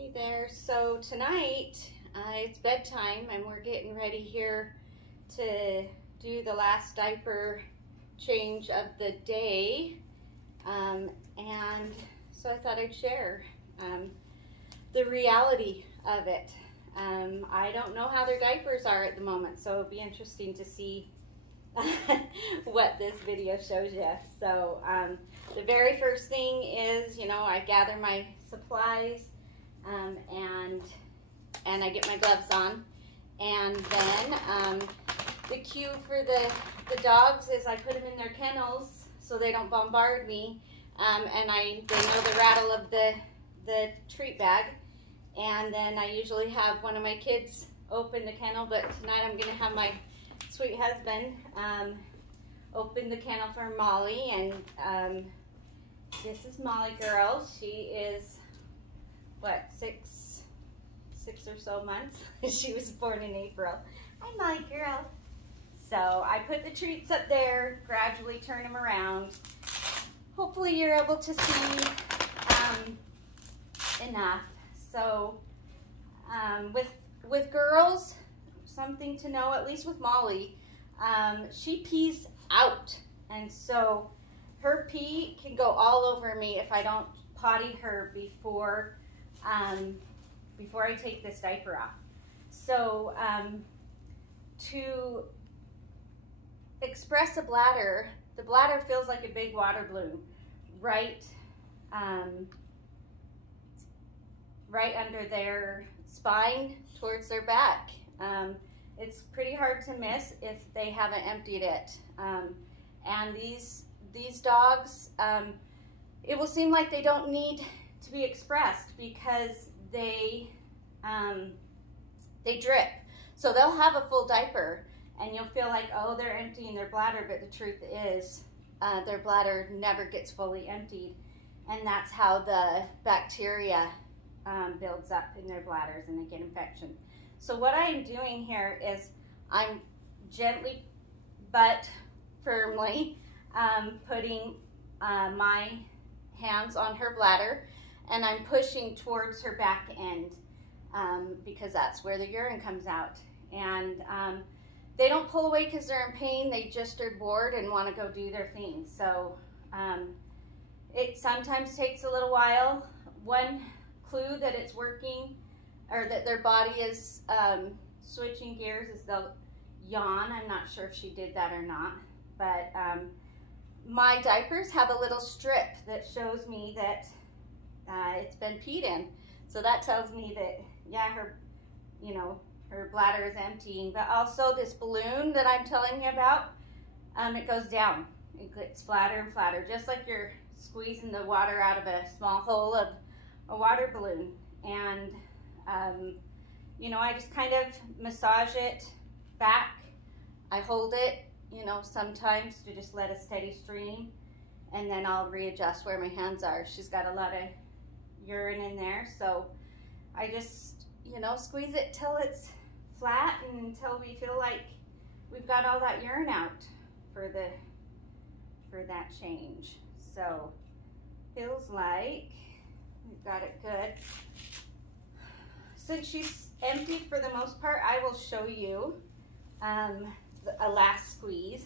Hey there, so tonight it's bedtime and we're getting ready here to do the last diaper change of the day, and so I thought I'd share the reality of it. I don't know how their diapers are at the moment, so it'll be interesting to see what this video shows you. So the very first thing is, I gather my supplies, and I get my gloves on, and then the cue for the dogs is I put them in their kennels so they don't bombard me, and they know the rattle of the treat bag, and then I usually have one of my kids open the kennel, but tonight I'm going to have my sweet husband open the kennel for Molly, and this is Molly girl. She is what, six or so months. She was born in April. Hi, Molly girl. So I put the treats up there, gradually turn them around. Hopefully you're able to see enough. So with girls, something to know, at least with Molly, she pees out, and so her pee can go all over me if I don't potty her before I take this diaper off. So to express a bladder, the bladder feels like a big water balloon right under their spine towards their back. It's pretty hard to miss if they haven't emptied it. And these dogs, it will seem like they don't need to be expressed because they drip. So they'll have a full diaper and you'll feel like, oh, they're emptying their bladder, but the truth is their bladder never gets fully emptied, and that's how the bacteria builds up in their bladders and they get infection. So what I am doing here is I'm gently but firmly putting my hands on her bladder, and I'm pushing towards her back end because that's where the urine comes out. And they don't pull away because they're in pain, they just are bored and want to go do their thing. So it sometimes takes a little while. One clue that it's working, or that their body is switching gears, is they'll yawn. I'm not sure if she did that or not, but my diapers have a little strip that shows me that it's been peed in. So that tells me that, yeah, her bladder is emptying. But also this balloon that I'm telling you about, it goes down. It gets flatter and flatter, just like you're squeezing the water out of a small hole of a water balloon. And I just kind of massage it back. I hold it, sometimes to just let a steady stream, and then I'll readjust where my hands are. She's got a lot of urine in there, so I just, squeeze it till it's flat and until we feel like we've got all that urine out for that change. So feels like we've got it good. Since she's emptied for the most part, I will show you a last squeeze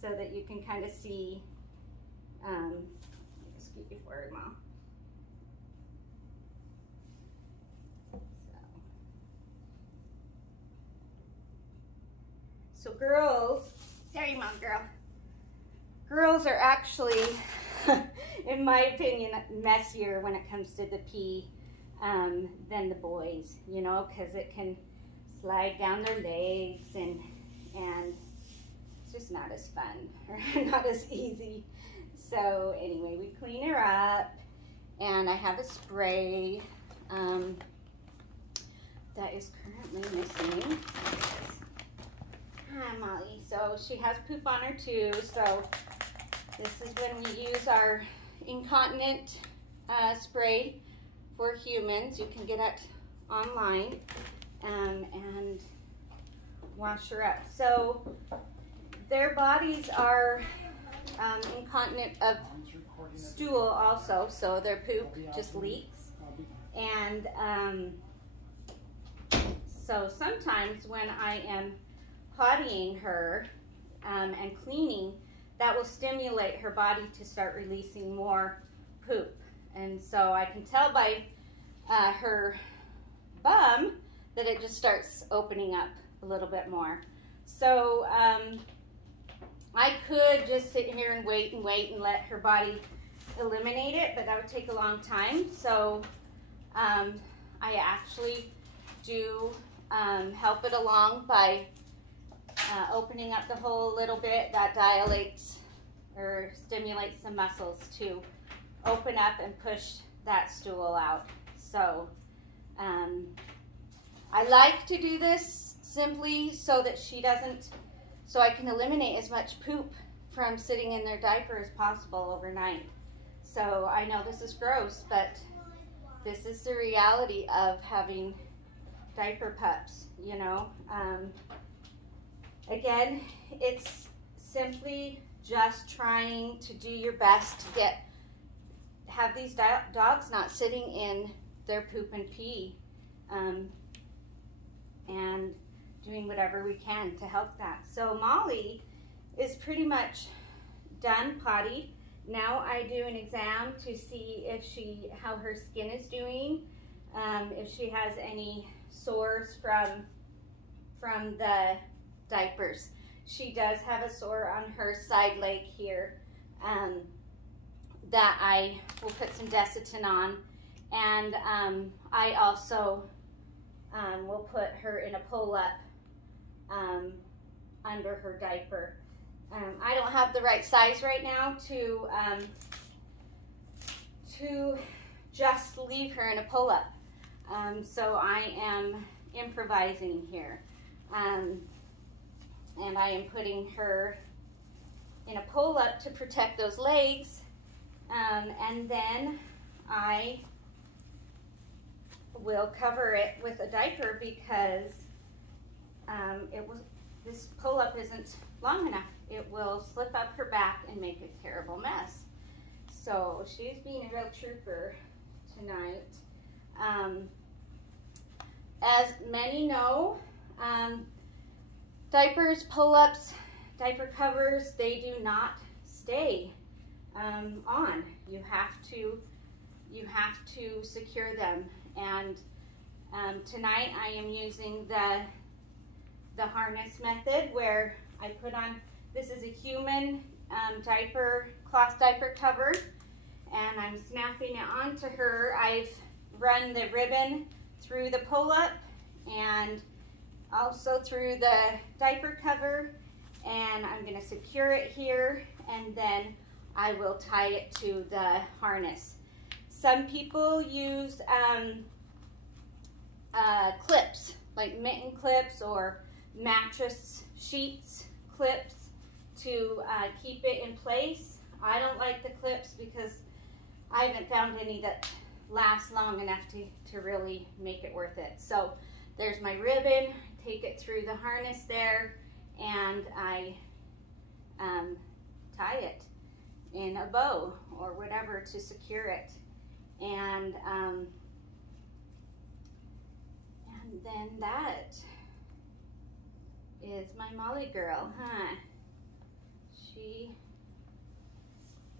so that you can kind of see. Scoot you forward, Mom. So girls, sorry, Mom girl. Girls are actually, in my opinion, messier when it comes to the pee than the boys, because it can slide down their legs, and it's just not as fun or not as easy. So anyway, we clean her up, and I have a spray that is currently missing. Hi, Molly. So she has poop on her too. So this is when we use our incontinent spray for humans. You can get it online and wash her up. So their bodies are incontinent of stool also, so their poop just leaks. And so sometimes when I am pottying her and cleaning, that will stimulate her body to start releasing more poop. And so I can tell by her bum that it just starts opening up a little bit more. So I could just sit here and wait and let her body eliminate it, but that would take a long time. So I actually do help it along by opening up the hole a little bit. That dilates or stimulates the muscles to open up and push that stool out. So I like to do this simply so that so I can eliminate as much poop from sitting in their diaper as possible overnight. So I know this is gross, but this is the reality of having diaper pups, you know. Again, it's simply just trying to do your best to have these dogs not sitting in their poop and pee, and doing whatever we can to help that. So Molly is pretty much done potty. Now I do an exam to see how her skin is doing, if she has any sores from the diapers. She does have a sore on her side leg here that I will put some Desitin on, and I also will put her in a pull-up under her diaper. I don't have the right size right now to just leave her in a pull-up, so I am improvising here, and I am putting her in a pull-up to protect those legs, and then I will cover it with a diaper because this pull-up isn't long enough. It will slip up her back and make a terrible mess. So she's being a real trooper tonight. As many know, diapers, pull-ups, diaper covers, they do not stay on. You have to secure them. And tonight I am using the harness method, where I put on, this is a human cloth diaper cover, and I'm snapping it onto her. I've run the ribbon through the pull-up and also through the diaper cover, and I'm going to secure it here, and then I will tie it to the harness. Some people use clips, like mitten clips or mattress sheets clips to keep it in place. I don't like the clips because I haven't found any that last long enough to really make it worth it. So there's my ribbon, take it through the harness there, and I tie it in a bow or whatever to secure it. And then that is my Molly girl, huh? She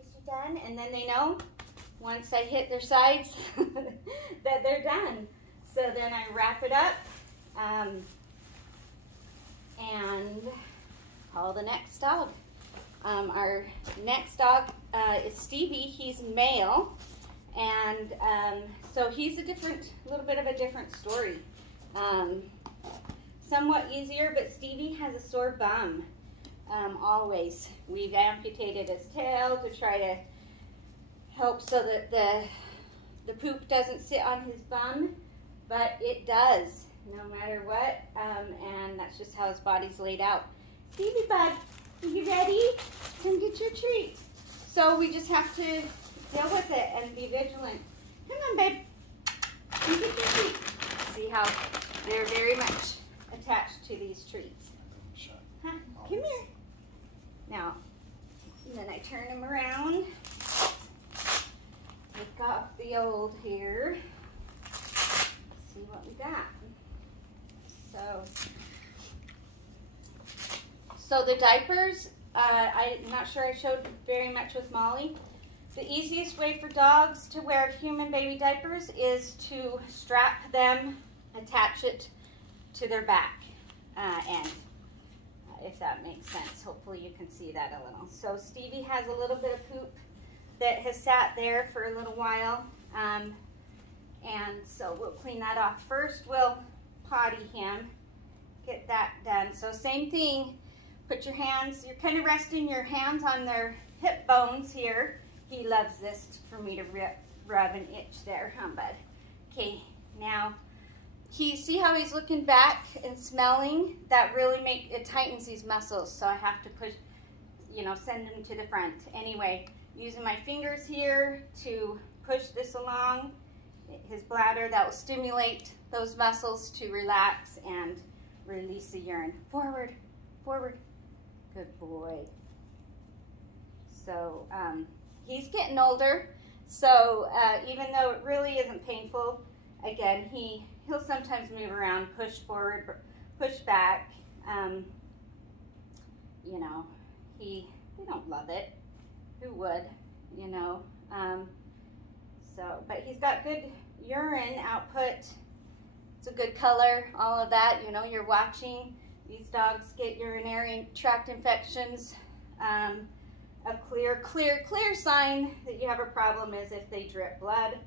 is done, and then they know once I hit their sides that they're done. So then I wrap it up and call the next dog. Our next dog is Stevie. He's male, and so he's a little bit of a different story. Somewhat easier, but Stevie has a sore bum, always. We've amputated his tail to try to help so that the poop doesn't sit on his bum, but it does, no matter what, and that's just how his body's laid out. Stevie bud, are you ready? Come get your treat. So we just have to deal with it and be vigilant. Come on, babe. Come get your treat. See how they're very much attached to these treats. Huh? Come here. Now, and then I turn them around. Take off the old hair. So the diapers, I'm not sure I showed very much with Molly. The easiest way for dogs to wear human baby diapers is to strap them, attach it to their back end, if that makes sense. Hopefully you can see that a little. So Stevie has a little bit of poop that has sat there for a little while, and so we'll clean that off. First we'll potty him, get that done. So same thing, put your hands, you're kind of resting your hands on their hip bones here. He loves this for me to rub and itch there, huh, bud? Okay, now, see how he's looking back and smelling? That really it tightens these muscles, so I have to push, send him to the front. Anyway, using my fingers here to push this along, his bladder, that will stimulate those muscles to relax and release the urine. Forward, forward. Good boy. So, he's getting older, so even though it really isn't painful, again, he'll sometimes move around, push forward, push back. We don't love it. Who would, but he's got good urine output. It's a good color, all of that. You're watching. These dogs get urinary tract infections. A clear sign that you have a problem is if they drip blood.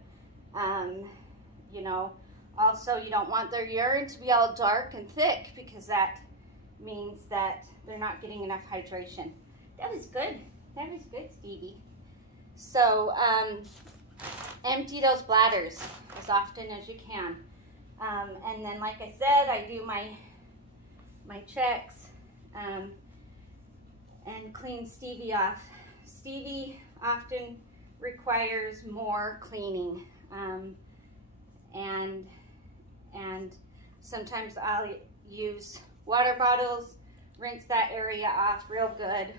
Also you don't want their urine to be all dark and thick, because that means that they're not getting enough hydration. That was good. That was good, Stevie. So empty those bladders as often as you can. And then, like I said, I do my checks and clean Stevie off. Stevie often requires more cleaning, and sometimes I'll use water bottles, rinse that area off real good,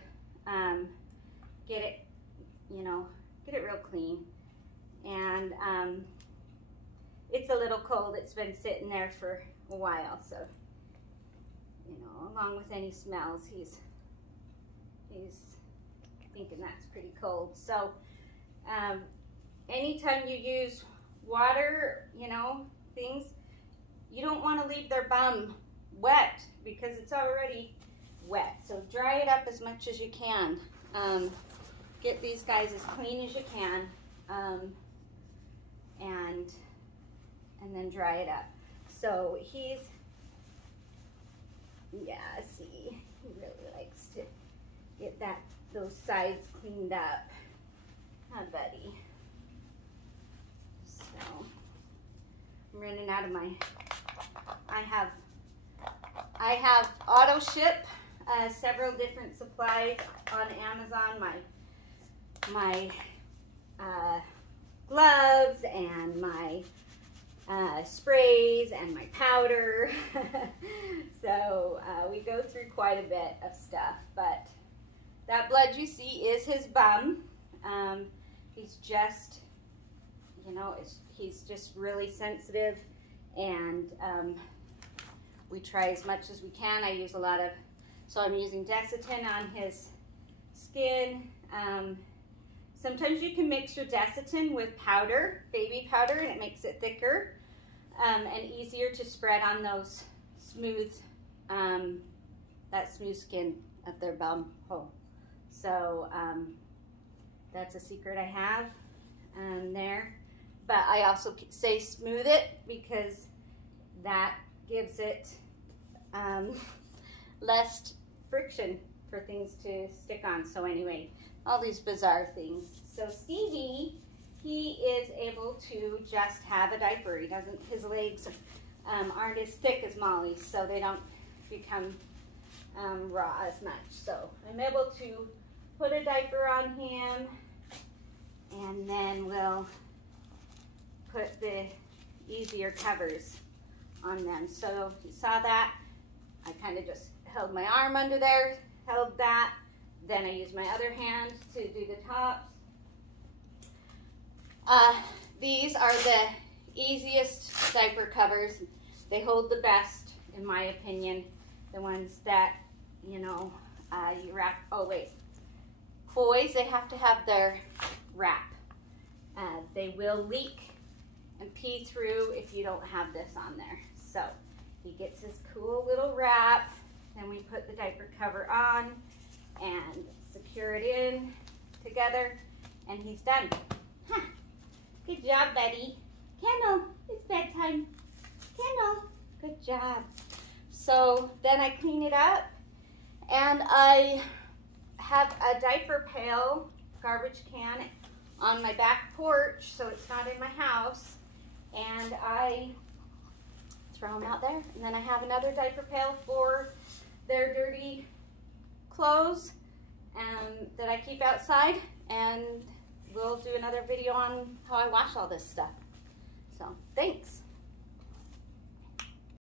get it real clean. And it's a little cold. It's been sitting there for a while, so along with any smells, he's thinking that's pretty cold. So anytime you use water, things, you don't want to leave their bum wet, because it's already wet. So dry it up as much as you can. Get these guys as clean as you can, and then dry it up. So see, he really likes to get those sides cleaned up, huh, buddy? So I'm running out of I have auto ship several different supplies on Amazon. My gloves and my sprays and my powder. So we go through quite a bit of stuff, but that blood you see is his bum. He's just, he's just really sensitive, and we try as much as we can. I use a lot of, so I'm using Desitin on his skin. Sometimes you can mix your Desitin with powder, baby powder, and it makes it thicker and easier to spread on those smooth, that smooth skin of their bum hole. So that's a secret I have there. But I also say smooth it, because that gives it less friction for things to stick on. So anyway, all these bizarre things. So Stevie, he is able to just have a diaper. He doesn't, his legs aren't as thick as Molly's, so they don't become raw as much. So I'm able to put a diaper on him, and then we'll put the easier covers on them. So you saw that, I kind of just held my arm under there, held that, then I used my other hand to do the tops. These are the easiest diaper covers. They hold the best, in my opinion. The ones that, You wrap, oh wait, boys, they have to have their wrap. They will leak and pee through if you don't have this on there. So he gets his cool little wrap, then we put the diaper cover on and secure it in together, and he's done. Huh. Good job, buddy. Kendall, it's bedtime. Kendall, good job. So then I clean it up, and I have a diaper pail, garbage can, on my back porch, so it's not in my house, and I throw them out there. And then I have another diaper pail for their dirty clothes that I keep outside, and we'll do another video on how I wash all this stuff. So thanks.